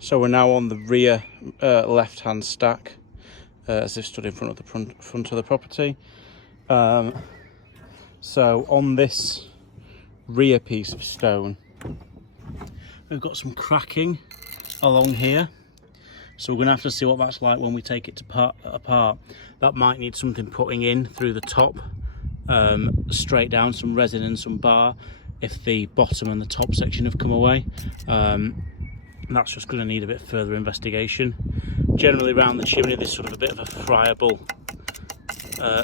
So we're now on the rear left hand stack as if stood in front of the front of the property. So on this rear piece of stone we've got some cracking along here, so we're gonna have to see what that's like when we take it apart. That might need something putting in through the top, straight down, some resin and some bar if the bottom and the top section have come away. That's just going to need a bit further investigation. Generally around the chimney there's sort of a bit of a friable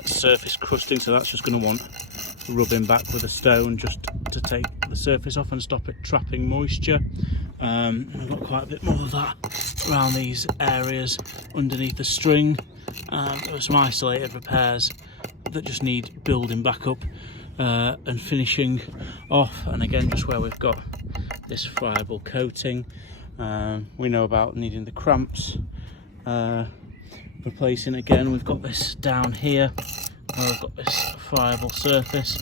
surface crusting, so that's just going to want rubbing back with a stone just to take the surface off and stop it trapping moisture. We've got quite a bit more of that around these areas underneath the string. There are some isolated repairs that just need building back up and finishing off, and again just where we've got this friable coating, we know about needing the cramps replacing. Again, we've got this down here where we've got this friable surface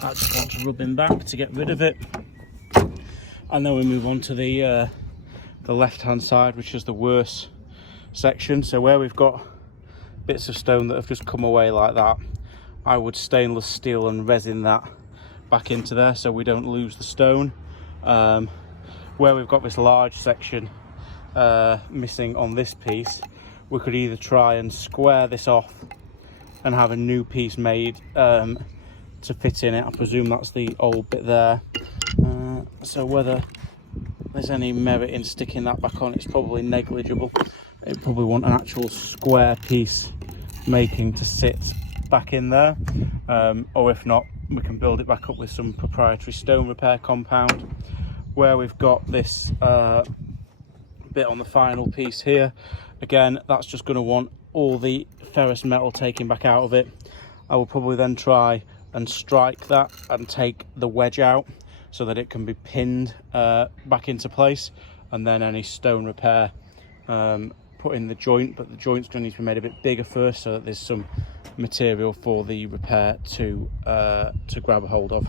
that just wants rubbing back to get rid of it. And then we move on to the left hand side, which is the worst section. So where we've got bits of stone that have just come away like that, I would stainless steel and resin that back into there so we don't lose the stone. Where we've got this large section missing on this piece, we could either try and square this off and have a new piece made to fit in it. I presume that's the old bit there. So whether there's any merit in sticking that back on, it's probably negligible. It probably want an actual square piece making to sit back in there, or if not, we can build it back up with some proprietary stone repair compound. Where we've got this bit on the final piece here, again that's just going to want all the ferrous metal taken back out of it. I will probably then try and strike that and take the wedge out so that it can be pinned back into place, and then any stone repair put in the joint, but the joint's going to need to be made a bit bigger first so that there's some material for the repair to grab a hold of.